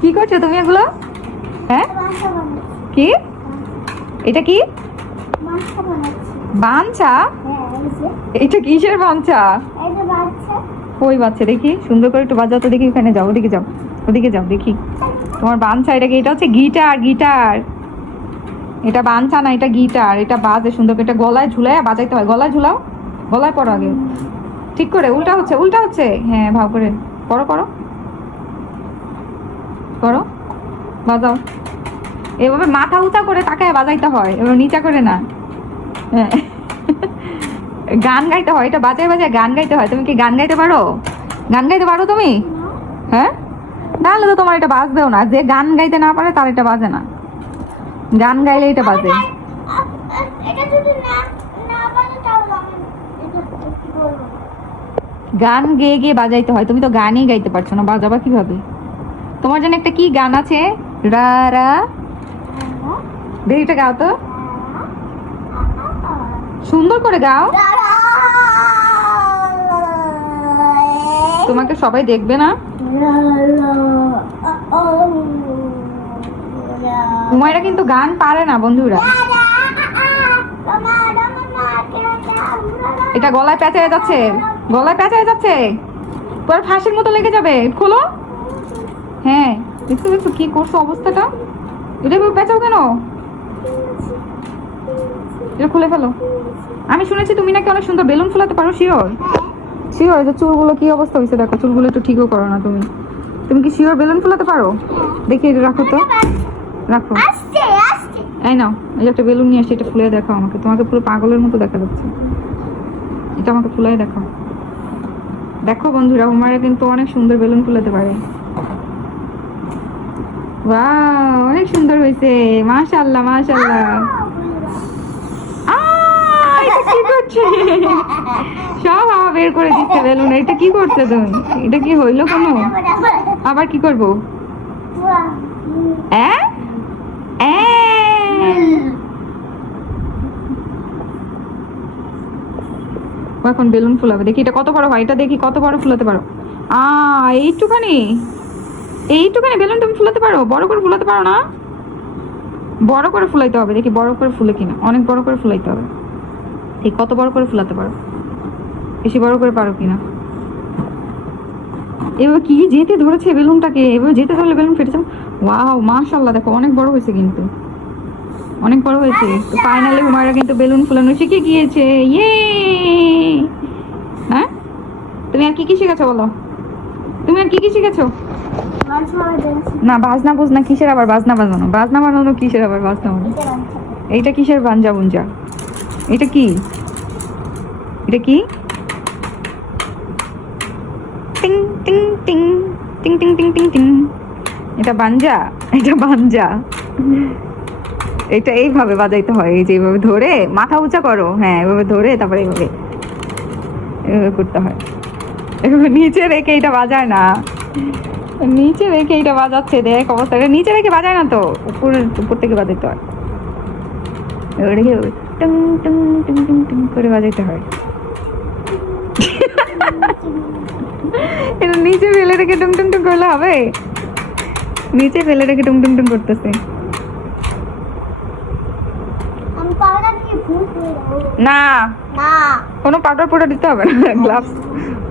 কি করছো তুমি এগুলো? হ্যাঁ, কি এটা? কি বাঞ্ছা? এটা কিসের বাঞ্ছা? কই বাচ্চা দেখি, সুন্দর করে একটু বাজাও তো দেখি। ওখানে যাও, ওদিকে যাও, ওদিকে যাও দেখি তোমার বাঞ্ছা। এটা কি? এটা হচ্ছে গিটার। গিটার এটা বাঞ্ছা না, এটা গিটার। এটা বাজে সুন্দর করে, এটা গলায় ঝুলায় বাজাইতে হয়। গলায় ঝুলাও, গলায় পড়ো আগে ঠিক করে। উল্টা হচ্ছে, উল্টা হচ্ছে। হ্যাঁ, ভাও করে করো, করো, করো, বাজাও। এভাবে মাথা উঁচা করে তাকায় বাজাইতে হয়, এভাবে নিচা করে না। হ্যাঁ, গান গাইতে হয়, এটা বাজায় বাজায় গান গাইতে হয়। তুমি কি গান গাইতে পারো? গান গাইতে পারো তুমি? হ্যাঁ, তাহলে তো তোমার এটা বাজবেও না। যে গান গাইতে না পারে তার এটা বাজে না। গান গাইলে এটা বাজে। গান গেয়ে গিয়ে বাজাইতে হয়। তুমি তো গানই গাইতে পারছো না, বাজাবা কিভাবে? তোমার জন্য একটা কি গান আছে, রা রা, দেরিটা গাও তো, সুন্দর করে গাও। তোমাকে সবাই দেখবে না? হুমায়রা কিন্তু গান পারে না বন্ধুরা। এটা গলায় পেঁচায় যাচ্ছে, গলায় পেঁচায় যাচ্ছে, পুরো ফাঁসির মতো লেগে যাবে। খোলো। হ্যাঁ, দেখছো দেখছো কি করছো অবস্থাটা? এটা পেঁচাও কেন? এটা খুলে ফেলো। আমি শুনেছি তুমি নাকি অনেক সুন্দর বেলুন ফুলাতে পারো। শিওর? শিওর? যে চুলগুলো কি অবস্থা হয়েছে দেখো, চুলগুলো একটু ঠিকও করো না তুমি। তুমি কি শিওর বেলুন ফুলাতে পারো? দেখি এটা রাখো তো, রাখো। এই নাও, এই একটা বেলুন নিয়ে আসি, এটা ফুলে দেখাও আমাকে। তোমাকে পুরো পাগলের মতো দেখা যাচ্ছে। এটা আমাকে ফুলাই দেখাও। দেখো বন্ধুরা, হুমায়রা কিন্তু অনেক সুন্দর বেলুন ফুলাতে পারে। ওয়াও, অনেক সুন্দর হয়েছে। মাশাআল্লাহ, মাশাআল্লাহ। এটা কি করছে? সব হাওয়া বের করে দিচ্ছে বেলুন। এটা কি করছে তুমি? এটা কি হইলো কোনো? আবার কি করবো? এখন বেলুন ফুলাবে, দেখি এটা কত বড় হয়। এটা দেখি কত বড় ফুলাতে পারো। এইটুখানি, এইটুখানি বেলুন তুমি ফুলাতে পারো? বড় করে ফুলাতে পারো না? বড় করে ফুলাইতে হবে, দেখি বড় করে ফুলে কিনা। অনেক বড় করে ফুলাইতে হবে। ঠিক কত বড় করে ফুলাতে পারো, বেশি বড় করে পারো কিনা। এবার কি যেতে ধরেছে বেলুনটাকে, এবার যেতে ধরলে বেলুন ফেটেছে। ওয়াও, মাশাআল্লাহ, দেখো অনেক বড় হয়েছে, কিন্তু অনেক বড় হয়েছে। তো ফাইনালি হুমায়রা কিন্তু বেলুন ফুলানো শিখে গিয়েছে। ইয়ে! হ্যাঁ, তুমি আর কি কি শিখেছো বলো? তুমি আর কি কি শিখেছো? না, বাজনা বুঝনা কিসের আবার বাজনা বাজানো? বাজনা বানানো কিসের আবার বাজনা বানানো? এইটা কিসের বাঞ্জা বুঞ্জা? এটা কি? এটা কি? টিং টিং টিং টিং টিং টিং টিং টিং। এটা বাঞ্জা, এটা বাঞ্জা। এটা এইভাবে বাজাইতে হয়, এই যে এইভাবে ধরে মাথা উঁচা করো। হ্যাঁ, এভাবে ধরে তারপরে এইভাবে এভাবে করতে হয়। এভাবে নিচে রেখে এটা বাজায় না, নিচে রেখে এটা বাজাচ্ছে। দেখ অবস্থা, এটা নিচে রেখে বাজায় না তো, উপর থেকে বাজাইতে হয়। এবার রেখে টুং টুং টুং টুং টুং করে বাজাইতে হয়। এটা নিচে ফেলে রেখে টুং টুং টুং করলে হবে? নিচে ফেলে রেখে টুং টুং টুং করতেছে। না, কোনো পাউডার পাউডার দিতে হবে না, গ্লাভস,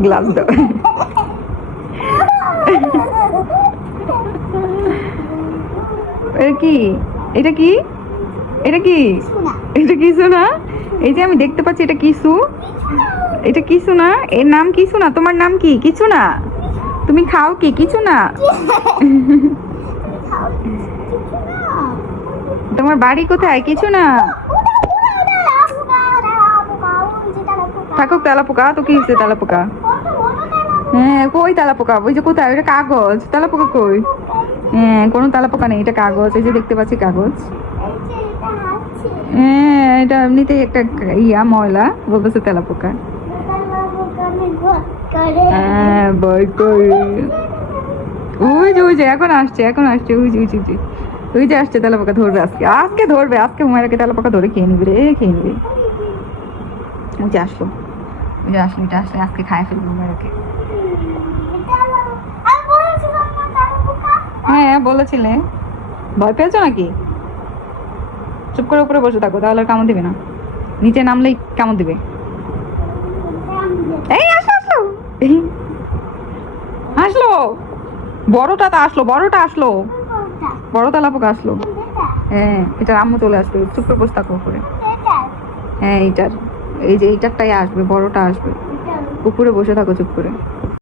গ্লাভস দাও। এটা কি? এটা কি? এটা কি? এটা কিছু না। এই যে আমি দেখতে পাচ্ছি এটা কিছু, এটা কিছু না। এর নাম কিছু না। তোমার নাম কি? কিছু না। তুমি খাও কি? কিছু না। তোমার বাড়ি কোথায়? কিছু না। থাকুক তেলাপোকা, তো কি হচ্ছে তেলাপোকা? হ্যাঁ, কই তেলাপোকা? ওই যে কোথায়? ওইটা কাগজ। তেলাপোকা কই? হ্যাঁ, কোনো তেলাপোকা নেই, এটা কাগজ। এই যে দেখতে পাচ্ছি কাগজ। হ্যাঁ, এটা এমনিতেই একটা ইয়া ময়লা, বলতেছে তেলাপোকা। হ্যাঁ, ভয় করে। ওই যে ওই যে এখন আসছে, এখন আসছে। ওই যে ওই যে ওই যে আসছে তেলাপোকা। ধরবে আজকে, আজকে ধরবে। আজকে হুমায়রাকে তেলাপোকা ধরে খেয়ে নিবে রে, খেয়ে নিবে। ওই যে আসলো, ওই যে আসলো, এটা আসলে আজকে খায় ফেলবে হুমায়রাকে। হ্যাঁ বলেছিলে। ভয় পেয়েছো নাকি? চুপ করে উপরে বসে থাকো, তাহলে আর কামড় দিবে না। নিচে নামলেই কামড় দিবে। এই আসলো আসলো, এই আসলো, বড়টা তো আসলো, বড়টা আসলো, বড় তেলাপোকা আসলো। হ্যাঁ এটার আম্মু চলে আসবে, চুপ করে বসে থাকো উপরে। হ্যাঁ এইটার, এই যে এইটারটাই আসবে, বড়টা আসবে। উপরে বসে থাকো চুপ করে।